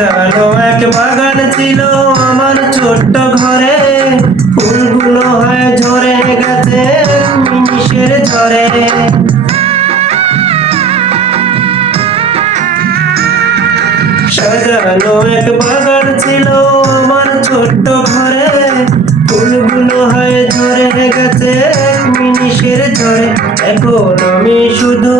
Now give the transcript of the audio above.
সাজানো এক বাগান ছিল আমার ছোট্ট ঘরে, ফুলগুলো হয় ঝরে গেছে নিমিষের ঝরে। সাজানো এক বাগান ছিল আমার ছোট্ট ঘরে, ফুলগুলো হয় ঝরে গেছে নিমিষের ঝরে। এখন আমি শুধু